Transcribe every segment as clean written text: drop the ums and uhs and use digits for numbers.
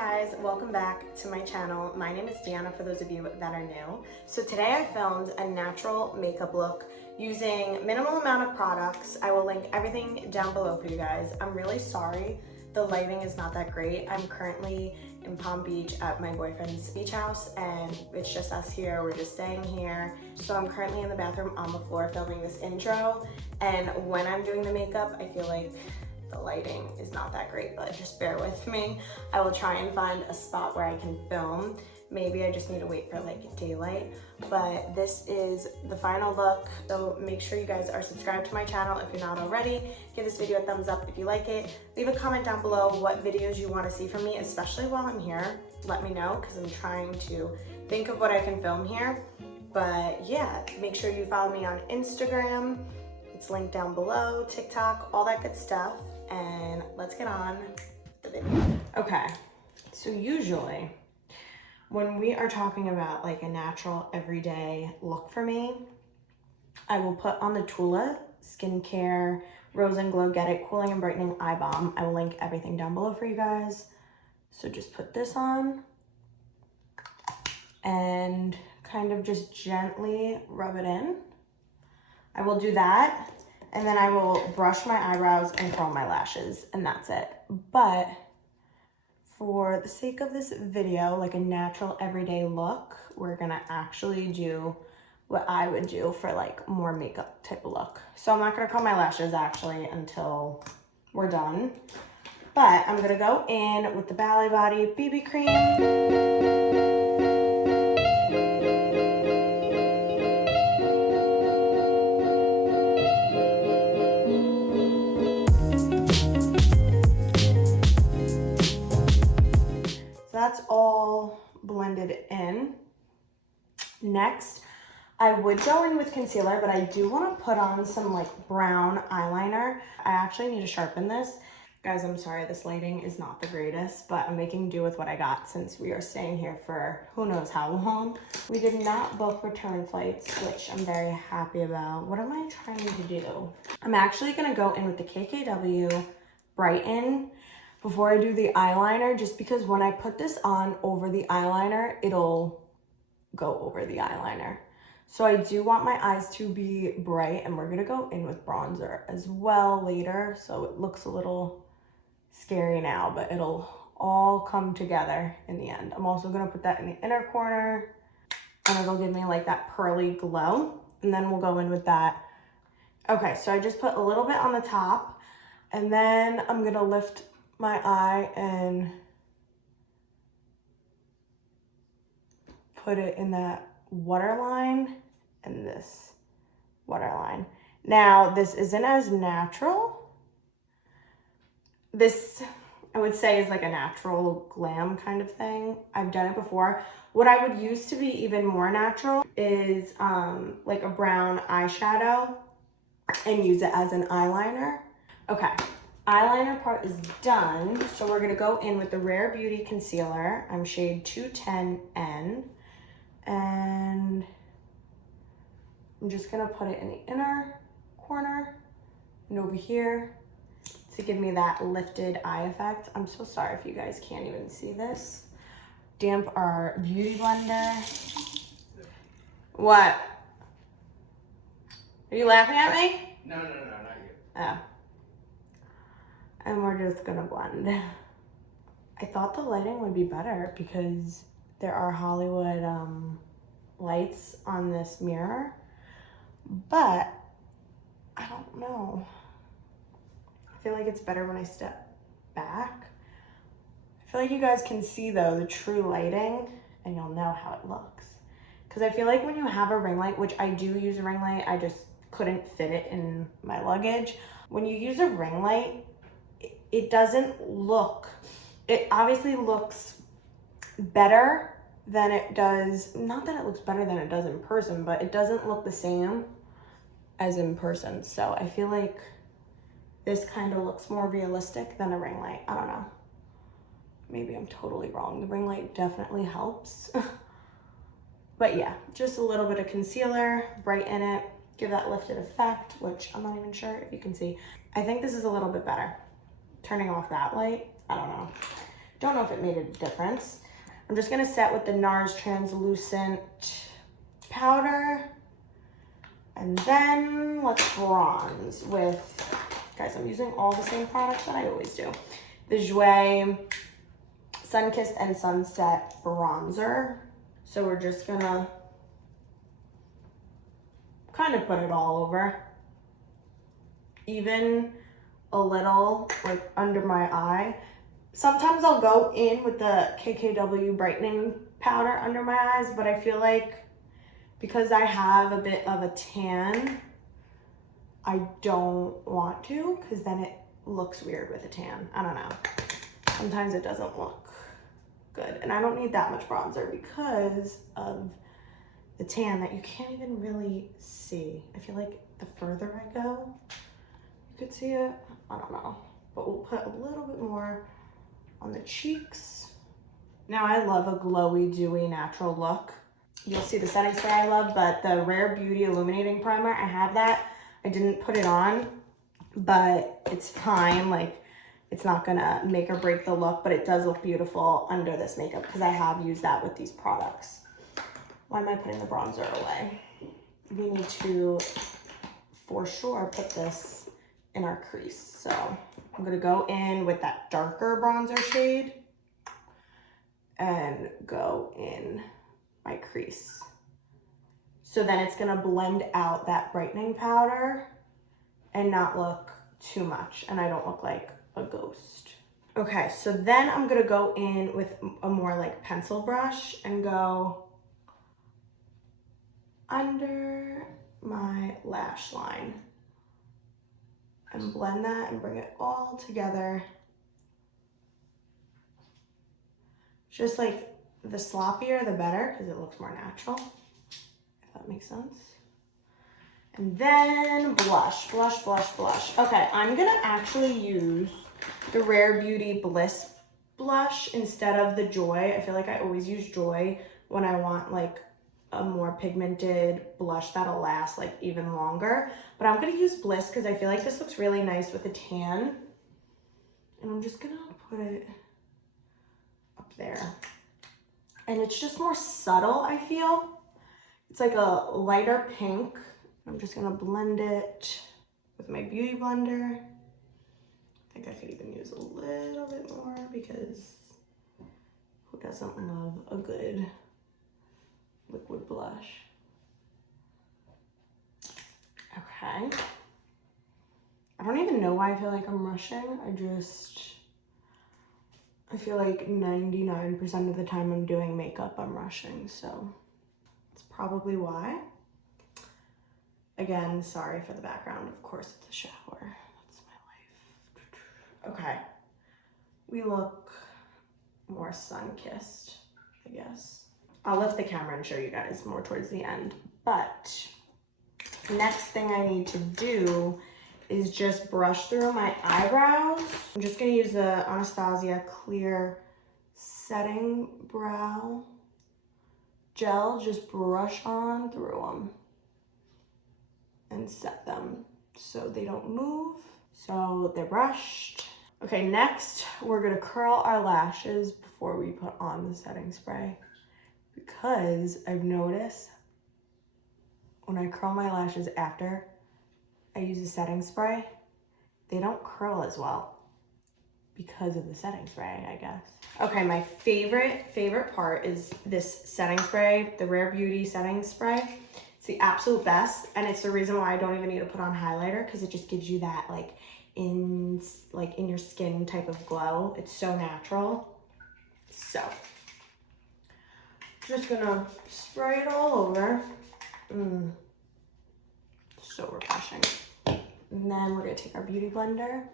guys, welcome back to my channel. My name is Deanna for those of you that are new. So today I filmed a natural makeup look using minimal amount of products. I will link everything down below for you guys. I'm really sorry the lighting is not that great. I'm currently in Palm Beach at my boyfriend's beach house and it's just us here. We're just staying here. So I'm currently in the bathroom on the floor filming this intro, and when I'm doing the makeup I feel like the lighting is not that great, but just bear with me. I will try and find a spot where I can film. Maybe I just need to wait for like daylight, but this is the final look. So make sure you guys are subscribed to my channel if you're not already. Give this video a thumbs up if you like it. Leave a comment down below what videos you want to see from me, especially while I'm here. Let me know because I'm trying to think of what I can film here. But yeah, make sure you follow me on Instagram. It's linked down below, TikTok, all that good stuff. And let's get on the video. Okay, so usually when we are talking about like a natural everyday look for me, I will put on the Tula Skincare Rose and Glow Get It Cooling and Brightening Eye Balm. I will link everything down below for you guys. So just put this on and kind of just gently rub it in. I will do that. And then I will brush my eyebrows and curl my lashes, and that's it. But for the sake of this video, like a natural everyday look, we're gonna actually do what I would do for like more makeup type of look. So I'm not gonna curl my lashes actually until we're done. But I'm gonna go in with the Ballet Body BB cream. That's all blended in. Next, I would go in with concealer, but I do want to put on some like brown eyeliner. I actually need to sharpen this. Guys, I'm sorry, this lighting is not the greatest, but I'm making do with what I got since we are staying here for who knows how long. We did not book return flights, which I'm very happy about. What am I trying to do? I'm actually gonna go in with the KKW Brighten before I do the eyeliner, just because when I put this on over the eyeliner, it'll go over the eyeliner. So I do want my eyes to be bright, and we're gonna go in with bronzer as well later. So it looks a little scary now, but it'll all come together in the end. I'm also gonna put that in the inner corner, and it'll give me like that pearly glow. And then we'll go in with that. Okay, so I just put a little bit on the top, and then I'm gonna lift my eye and put it in that waterline and this waterline. Now, this isn't as natural. This, I would say, is like a natural glam kind of thing. I've done it before. What I would use to be even more natural is like a brown eyeshadow and use it as an eyeliner. Okay. Eyeliner part is done, so we're gonna go in with the Rare Beauty concealer. I'm shade 210N, and I'm just gonna put it in the inner corner and over here to give me that lifted eye effect. I'm so sorry if you guys can't even see this. Damp our beauty blender. What? Are you laughing at me? No, not you. Oh. And we're just gonna blend. I thought the lighting would be better because there are Hollywood lights on this mirror, but I don't know. I feel like it's better when I step back. I feel like you guys can see though the true lighting and you'll know how it looks. Because I feel like when you have a ring light, which I do use a ring light, I just couldn't fit it in my luggage. When you use a ring light, it doesn't look, it obviously looks better than it does, not that it looks better than it does in person, but it doesn't look the same as in person. So I feel like this kind of looks more realistic than a ring light. I don't know. Maybe I'm totally wrong. The ring light definitely helps. But yeah, just a little bit of concealer, brighten it, give that lifted effect, which I'm not even sure if you can see. I think this is a little bit better. Turning off that light, I don't know. Don't know if it made a difference. I'm just gonna set with the NARS translucent powder. And then let's bronze with, guys, I'm using all the same products that I always do. The Jouer Sunkissed and Sunset bronzer. So we're just gonna kind of put it all over. Even a little like under my eye. Sometimes I'll go in with the KKW brightening powder under my eyes, but I feel like because I have a bit of a tan, I don't want to, because then it looks weird with a tan. I don't know. Sometimes it doesn't look good. And I don't need that much bronzer because of the tan that you can't even really see. I feel like the further I go, you could see it. I don't know. But we'll put a little bit more on the cheeks. Now I love a glowy, dewy, natural look. You'll see the setting spray I love, but the Rare Beauty Illuminating Primer, I have that. I didn't put it on, but it's fine. Like, it's not gonna make or break the look, but it does look beautiful under this makeup because I have used that with these products. Why am I putting the bronzer away? We need to, for sure, put this in our crease. So I'm gonna go in with that darker bronzer shade and go in my crease. So then it's gonna blend out that brightening powder and not look too much, and I don't look like a ghost. Okay, so then I'm gonna go in with a more like pencil brush and go under my lash line and blend that and bring it all together. Just like the sloppier the better, because it looks more natural, if that makes sense. And then blush, blush, blush, blush. Okay, I'm gonna actually use the Rare Beauty Bliss blush instead of the Joy. I feel like I always use Joy when I want like a more pigmented blush that'll last like even longer. But I'm gonna use Bliss because I feel like this looks really nice with a tan. And I'm just gonna put it up there. And it's just more subtle, I feel. It's like a lighter pink. I'm just gonna blend it with my beauty blender. I think I could even use a little bit more because who doesn't love a good liquid blush? Okay. I don't even know why I feel like I'm rushing. I feel like 99% of the time I'm doing makeup, I'm rushing, so it's probably why. Again, sorry for the background. Of course, it's a shower. That's my life. Okay. We look more sun-kissed, I guess. I'll lift the camera and show you guys more towards the end. But next thing I need to do is just brush through my eyebrows. I'm just gonna use the Anastasia clear setting brow gel. Just brush on through them and set them so they don't move. So they're brushed. Okay, next we're gonna curl our lashes before we put on the setting spray, because I've noticed when I curl my lashes after I use a setting spray, they don't curl as well because of the setting spray, I guess. Okay, my favorite part is this setting spray, the Rare Beauty setting spray. It's the absolute best, and it's the reason why I don't even need to put on highlighter, because it just gives you that like in your skin type of glow. It's so natural. So just gonna spray it all over. So refreshing. And then we're gonna take our beauty blender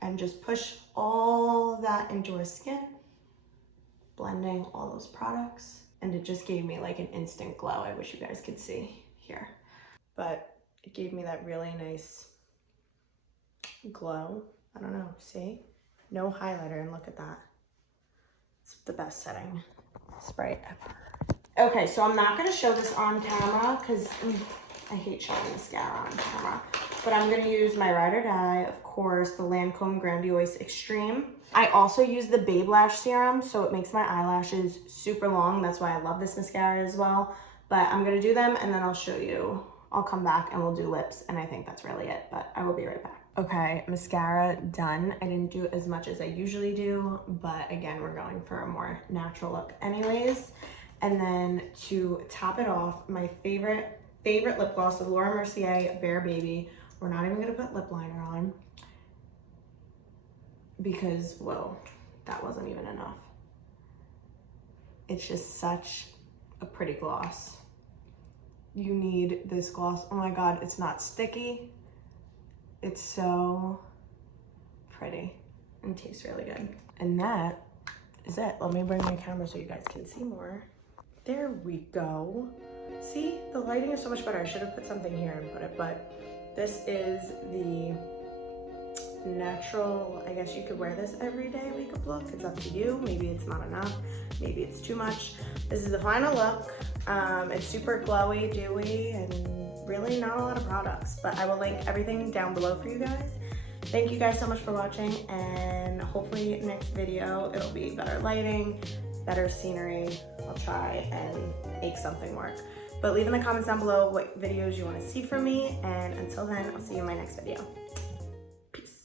and just push all of that into our skin, blending all those products. And it just gave me like an instant glow. I wish you guys could see here. But it gave me that really nice glow. I don't know, see? No highlighter, and look at that. It's the best setting spray ever. Okay, so I'm not gonna show this on camera because I hate showing mascara on camera. But I'm gonna use my Ride or Die, of course, the Lancome Grandiose Extreme. I also use the Babe Lash Serum, so it makes my eyelashes super long. That's why I love this mascara as well. But I'm gonna do them and then I'll show you. I'll come back and we'll do lips, and I think that's really it, but I will be right back. Okay, mascara done. I didn't do as much as I usually do, but again, we're going for a more natural look anyways. And then to top it off, my favorite lip gloss, the Laura Mercier Bare Baby. We're not even gonna put lip liner on because, well, that wasn't even enough. It's just such a pretty gloss. You need this gloss. Oh my God, it's not sticky. It's so pretty and tastes really good. And that is it. Let me bring my camera so you guys can see more. There we go. See, the lighting is so much better. I should have put something here and put it, but this is the natural, I guess you could wear this everyday makeup look. It's up to you. Maybe it's not enough. Maybe it's too much. This is the final look. It's super glowy, dewy, and really not a lot of products, but I will link everything down below for you guys. Thank you guys so much for watching, and hopefully next video, it'll be better lighting, better scenery. I'll try and make something work. But leave in the comments down below what videos you want to see from me, and until then, I'll see you in my next video.